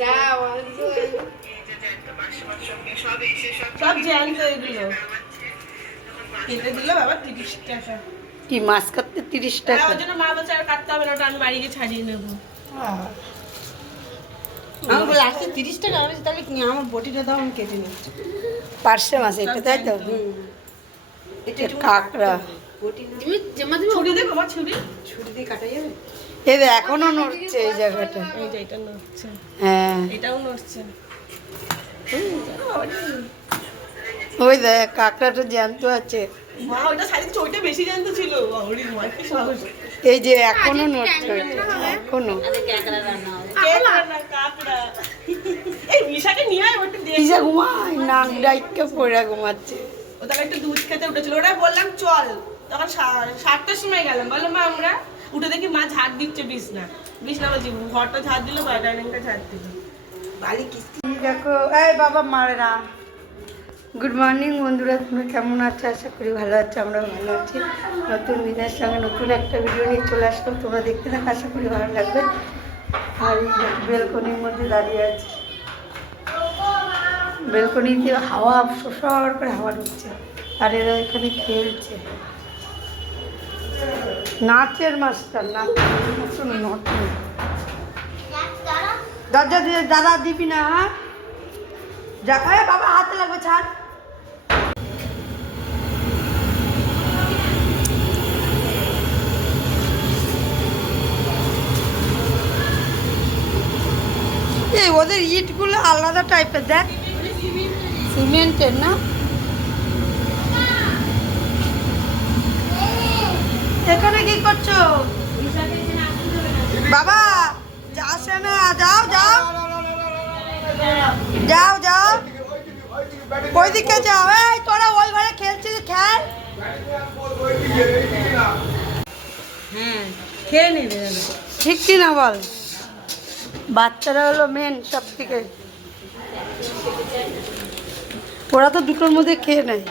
যাও সব জ্যান্ত এগুলো। কেটে দিল বাবা তিরিশ টাকা। কি মাছ কাটতে তিরিশ টাকা? ওই জন্য মা বলছে আর কাটতে হবে না ওটা আমি বাড়ি গিয়ে ছাড়িয়ে নেব। আমি বলে তিরিশ টাকা আমি তাহলে কি আমার বটিটা দাও আমি কেটে নিচ্ছি। পার্শে মাছ এটা তাই তো? এটা কাঁকড়া ছুরি দেবো আমার ছুরি। ছুরি দিয়ে কাটা যাবে? এখনও নড়ছে এই জায়গাটা। এই যে এটা নড়ছে। হ্যাঁ। এটাও নড়ছে। ওই দেখ কাঁকড়াটা জ্যান্ত আছে। মা ওইটা শাড়ি ওইটা বেশি জানত ছিল। বাবুরি মা কি সাহস। এই যে এখনও নড়ছে। এখনও। ওটা ঘুমায় নাক ডাইকে পড়ে ঘুমাচ্ছে। ও তাহলে একটু দুধ খেতে উঠেছিল। ওরা বললাম চল। তখন সা- সাতটার সময় গেলাম। বললাম মা আমরা উঠে দেখি মা ঝাড় দিচ্ছে বিছনা। বিছনা বলছি, ঘরটা ঝাড় দিল বা ডাইনিংটা ঝাড় দিল। বালি কিস্তি দেখো, এই বাবা মারে। না গুড মর্নিং বন্ধুরা, তোমরা কেমন আছো? আশা করি ভালো আছো আমরা ভালো আছি। নতুন দিনের সঙ্গে নতুন একটা ভিডিও নিয়ে চলে আসলাম। তোমরা দেখতে থাকো, আশা করি ভালো লাগবে। আর বেলকনির মধ্যে দাঁড়িয়ে আছি। বেলকনিতে হাওয়া সসর করে হাওয়া ঢুকছে। আর এরা এখানে খেলছে। নাচের মাস্টার, নাচ দরজা দিয়ে দাদা দিবি না হ্যাঁ? যা এ বাবা, হাতে লাগবে, ছাড়। এই, ওদের ইটগুলো আলাদা টাইপের দেখ। সিমেন্টের না? এখানে করছ? বাবা আসে না যাও যাও। যাও যাও। ওইদিকে যাও। এই তোরা ওই ঘরে খেলছিস খেল। হ্যাঁ খেয়ে নেবে ঠিক কি না বল? বাচ্চারা হলো মেন সব থেকে ওরা তো দুটোর মধ্যে খেয়ে নেয়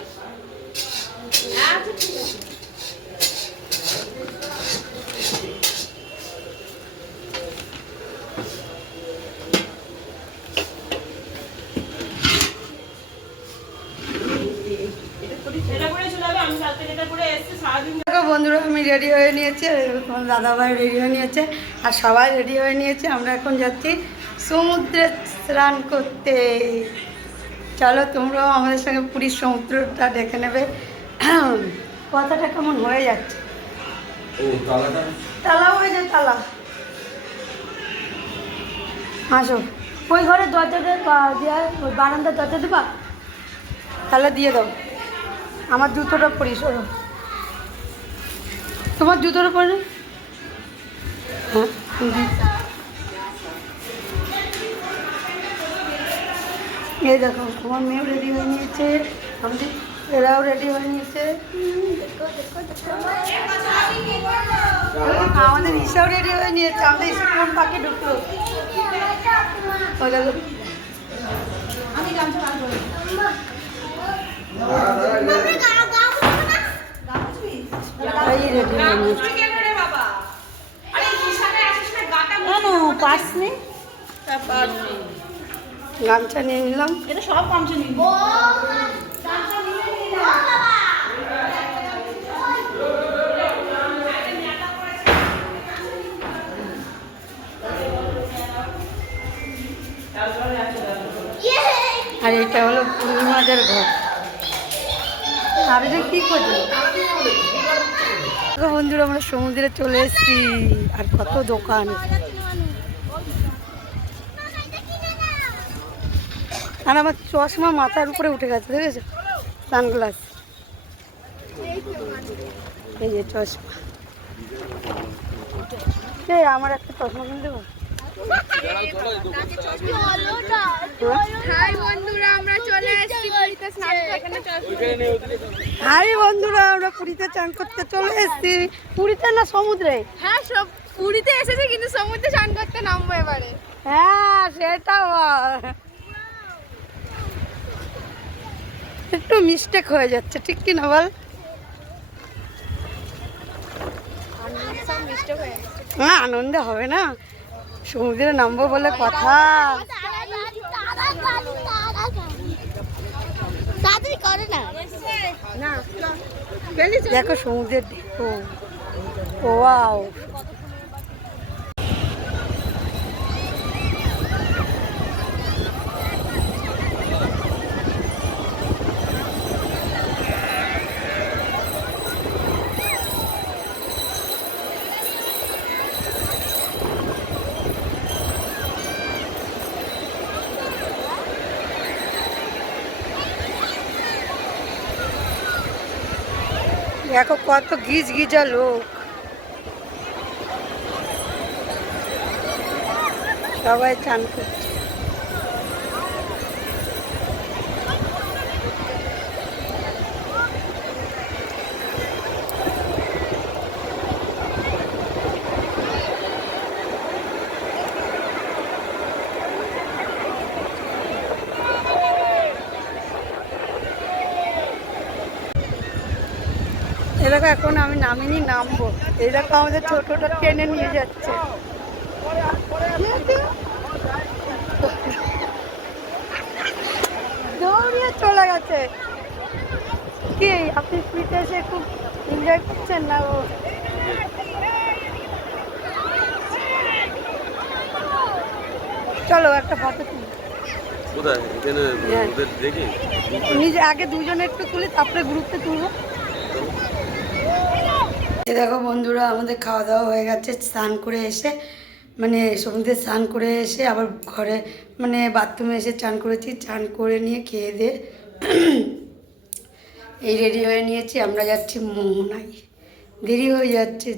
এটা করে চলে যাবে আমি কালকে যেটা করে এসছি সারাদিন দেখো বন্ধুরা আমি রেডি হয়ে নিয়েছি তোমার দাদাভাই রেডি হয়ে নিয়েছে আর সবাই রেডি হয়ে নিয়েছে। আমরা এখন যাচ্ছি সমুদ্রে স্নান করতে। চলো তোমরাও আমাদের সঙ্গে পুরীর সমুদ্রটা দেখে নেবে। কথাটা কেমন হয়ে যাচ্ছে? তালা হয়ে যায় তালা। আসো। ওই ঘরে দরজাটা বা- দেওয়া ওই বারান্দার দরজা দেবা? তাহলে দিয়ে দাও। আমার জুতোটা পরি সরো। তোমার জুতোর পরে নাও। হ্যাঁ। এই দেখো তোমার মেয়েও রেডি হয়ে নিয়েছে। আমাদের এরাও রেডি হয়ে নিয়েছে। উম, দেখো, দেখো, দেখো। আমাদের ঈশাও রেডি হয়ে নিয়েছে। আমাদের ঈশা কোন পাখি ঢুকলো? ওই দেখো এই রেডি হয়ে নিয়েছে বাবা আরে ঈশানে আসিস না গাটা কেন পার্স নেই। গামছা নিয়ে নিলাম। এটা সব কমছে নিবি। আর এটা হলো পূর্ণিমাদের ঘর। আর এটা কি করছে দেখো বন্ধুরা, আমরা সমুদ্রে চলে এসেছি। আর কত দোকান। আর আমার চশমা মাথার উপরে উঠে গেছে, দেখেছ? সানগ্লাস। এই যে চশমা। আমার একটা চশমা কিনতে দেবো হাই বন্ধুরা আমরা চলে এসেছি পুরীতে স্নান হাই বন্ধুরা আমরা পুরীতে চান করতে চলে এসেছি। পুরীতে না সমুদ্রে? হ্যাঁ সব পুরীতে এসেছি কিন্তু সমুদ্রে স্নান করতে নামবো এবারে। হ্যাঁ সেটা। একটু মিস্টেক হয়ে যাচ্ছে ঠিক কি না বল হ্যাঁ আনন্দ হবে না। সমুদ্রে নামবো বলে কথা দেখো সমুদ্রের দেখো ওয়াও দেখো কত গিজ গিজা লোক। সবাই চান করছে। এরকম এখন আমি নামিনি নামবো। এরকম আমাদের ছোটটা টেনে নিয়ে যাচ্ছে। দৌড়িয়ে চলে গেছে। কি আপনি ফ্রিতে এসে খুব এনজয় করছেন না ও চলো একটা ফটো তুলি। কোথায়? এখানে হ্যাঁ। ওদের দেখি? নিজে আগে দুজনে একটু তুলি তারপরে গ্রুপে তুলবো। এ দেখো বন্ধুরা, আমাদের খাওয়া দাওয়া হয়ে গেছে। স্নান করে এসে মানে সমুদ্রে স্নান করে এসে আবার ঘরে মানে বাথরুমে এসে চান করেছি। চান করে নিয়ে খেয়ে দিয়ে এই রেডি হয়ে নিয়েছি। আমরা যাচ্ছি মোহনায়। দেরি হয়ে যাচ্ছে,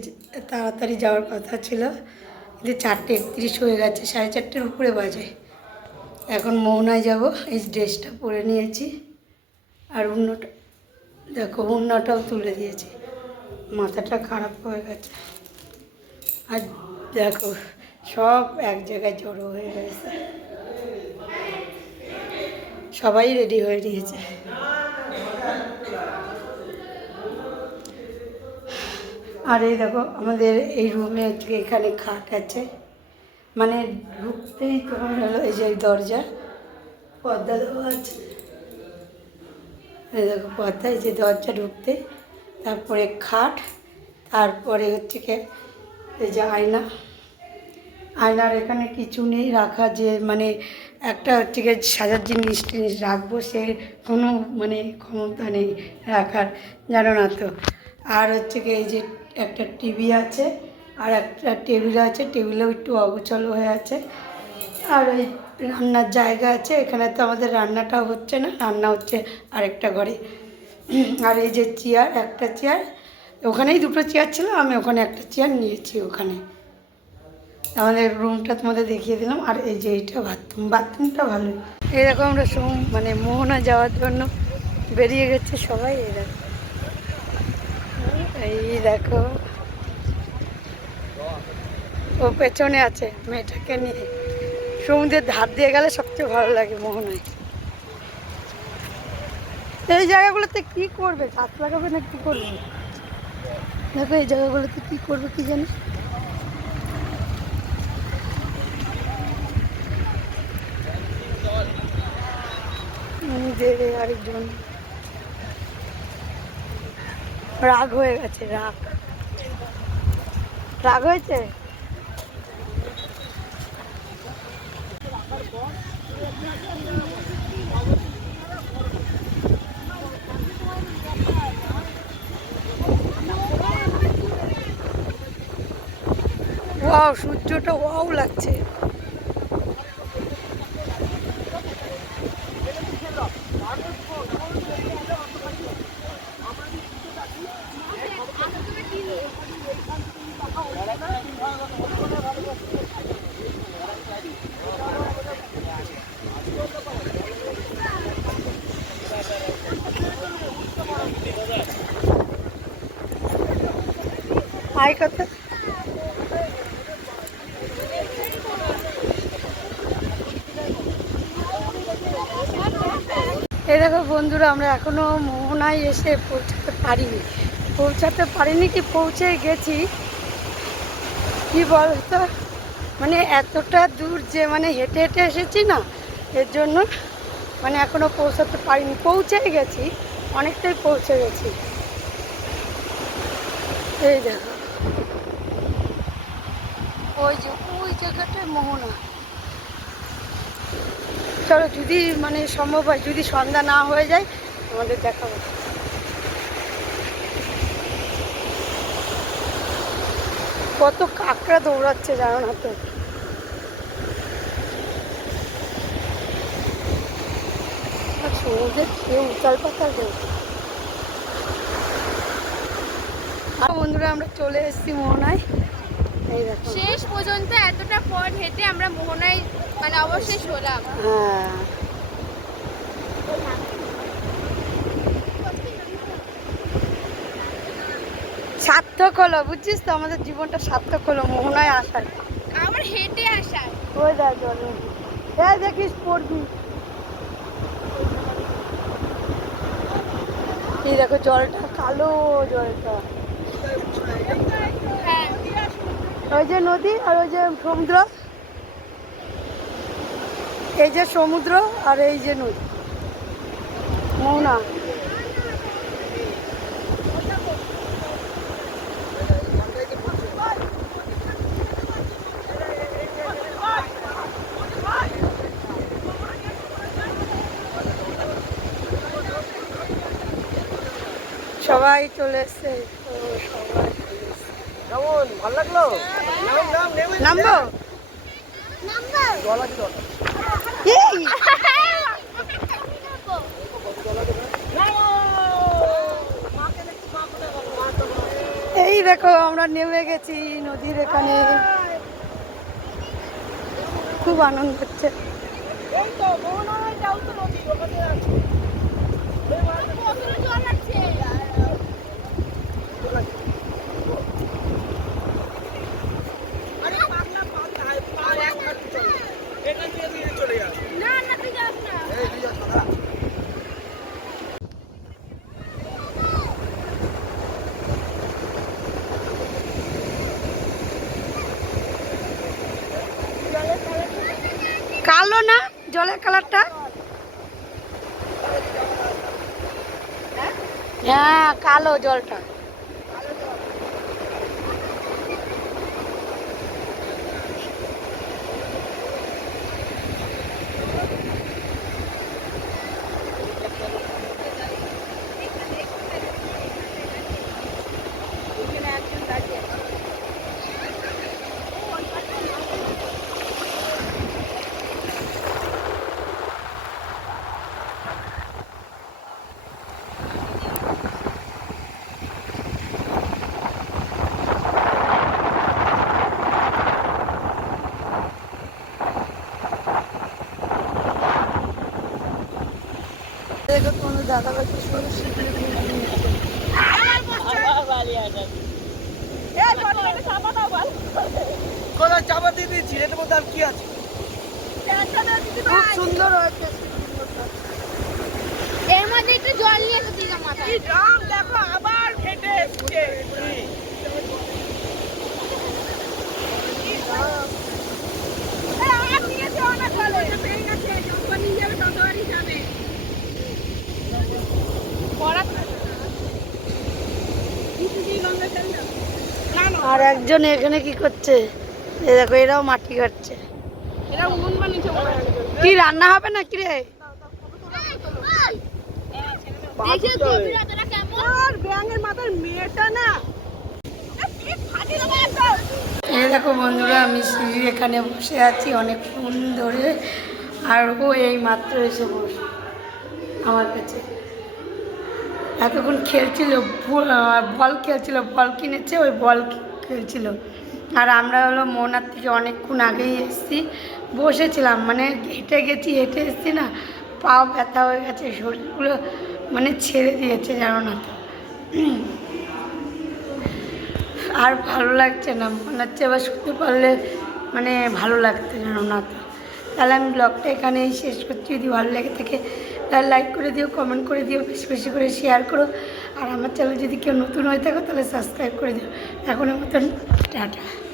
তাড়াতাড়ি যাওয়ার কথা ছিল। কিন্তু চারটে একত্রিশ হয়ে গেছে, সাড়ে চারটের উপরে বাজে। এখন মোহনায় যাব। এই ড্রেসটা পরে নিয়েছি। আর অন্যটা দেখো অন্যটাও তুলে দিয়েছি। মাথাটা খারাপ হয়ে গেছে। আর দেখো, সব এক জায়গায় জড়ো হয়ে গেছে। সবাই রেডি হয়ে নিয়েছে। আর এই দেখো, আমাদের এই রুমে এখানে খাট আছে। মানে ঢুকতেই তোমার হলো এই যে দরজা, পর্দা দেওয়া আছে। এই দেখো পর্দা এই যে দরজা ঢুকতে তারপরে খাট, তারপরে হচ্ছে কি, এই যে আয়না। আয়নার এখানে কিছু নেই, রাখা যে মানে একটা হচ্ছে গিয়ে সাজার জিনিস টিনিস রাখব, সে কোনো মানে ক্ষমতা নেই রাখার, জানো না তো। আর হচ্ছে কি এই যে একটা টিভি আছে, আর একটা টেবিল আছে, টেবিলেও একটু অগোছালো হয়ে আছে। আর ওই রান্নার জায়গা আছে, এখানে তো আমাদের রান্নাটা হচ্ছে না, রান্না হচ্ছে আরেকটা ঘরে। আর এই যে চেয়ার একটা চেয়ার ওখানেই দুটো চেয়ার ছিল, আমি ওখানে একটা চেয়ার নিয়েছি ওখানে। আমাদের রুমটা তোমাদের দেখিয়ে দিলাম, আর এই যে এইটা বাথরুম বাথরুমটা ভালো এরকম আমরা সোম মানে মোহনা যাওয়ার জন্য বেরিয়ে গেছে সবাই, এই দেখো। এই দেখো। ও পেছনে আছে, মেয়েটাকে নিয়ে। সমুদ্রের ধার দিয়ে গেলে সবচেয়ে ভালো লাগে মোহনায়। এই জায়গাগুলোতে কি করবে? গাছ লাগাবে না কি করবে? দেখো, এই জায়গাগুলোতে কি করবে কি জানি? যে আরেকজন। রাগ হয়ে গেছে, রাগ। রাগ হয়েছে? ওয়াও সূর্যটা ওয়াও লাগছে। আয় কত এই দেখো বন্ধুরা আমরা এখনও মোহনায় এসে পৌঁছাতে পারিনি। পৌঁছাতে পারিনি কি পৌঁছে গেছি? কি বলতো? মানে এতটা দূর যে মানে হেঁটে হেঁটে এসেছি না, এর জন্য মানে এখনও পৌঁছাতে পারিনি। পৌঁছে গেছি, অনেকটাই পৌঁছে গেছি। এই দেখো। ওই যে, ওই জায়গাটায় মোহনা। চলো, যদি মানে সম্ভব হয়, যদি সন্ধ্যা না হয়ে যায় আমাদের দেখাবো। কত কাঁকড়া দৌড়াচ্ছে জানো না তো। আর সমুদ্রের কেউ উতাল পাতাল আর বন্ধুরা, আমরা চলে এসেছি মোহনায়। শেষ পর্যন্ত এতটা পথ হেঁটে আমরা মোহনায় মানে অবশেষ হলাম। হ্যাঁ। সার্থক হলো বুঝছিস তো? আমাদের জীবনটা সার্থক হলো মোহনায় আসার। আবার হেঁটে আসার। ওই দেখ হ্যাঁ দেখিস পড়বি। এই দেখো জলটা কালো জলটা। হ্যাঁ। ওই যে নদী আর ওই যে সমুদ্র। এই যে সমুদ্র আর এই যে নদী। মোহনা সবাই চলে এসছে। ও, সবাই। কেমন? ভালো লাগল? নাম নাম নামবো? এই। এই দেখো আমরা নেমে গেছি নদীর এখানে। খুব আনন্দ হচ্ছে। না না তুই যাস না কালো না জলের কালারটা হ্যাঁ কালো জলটা। তোমাদের কি সুন্দর সিঁদুরে দিয়ে কোথায় চাপা দিয়ে দিয়েছি এর মধ্যে আর কি আছে? খুব সুন্দর হয়েছে। এর মধ্যে একটু জল নিয়ে এসেছি না মাথায়। দেখো আবার ফেটে এসছে। আর একজন এখানে কি করছে? এই দেখো এরাও মাটি কাটছে। এরা উনুন বানিয়েছে। কি রান্না হবে না কি রে দেখো বন্ধুরা আমি সিঁড়ির এখানে বসে আছি অনেকক্ষণ ধরে আর ও এই মাত্র এসে বসে আমার কাছে। এতক্ষণ খেলছিল, বল- খেলছিল, বল কিনেছে, ওই বল খেলছিল। আর আমরা হলো মোনার থেকে অনেকক্ষণ আগেই এসেছি, বসেছিলাম মানে হেঁটে গেছি, হেঁটে এসেছি না, পাও ব্যথা হয়ে গেছে, শরীরগুলো মানে ছেড়ে দিয়েছে জানো না তো। আর ভালো লাগছে না, মনে হচ্ছে এবার শুতে পারলে মানে ভালো লাগতো জানো না তো। তাহলে আমি ব্লগটা এখানেই শেষ করছি, যদি ভালো লেগে থাকে লাইক করে দিও কমেন্ট করে দিও, বেশি বেশি করে শেয়ার করো। আর আমার চ্যানেল যদি কেউ নতুন হয়ে থাকো, তাহলে সাবস্ক্রাইব করে দিও। এখনের মতন, টাটা।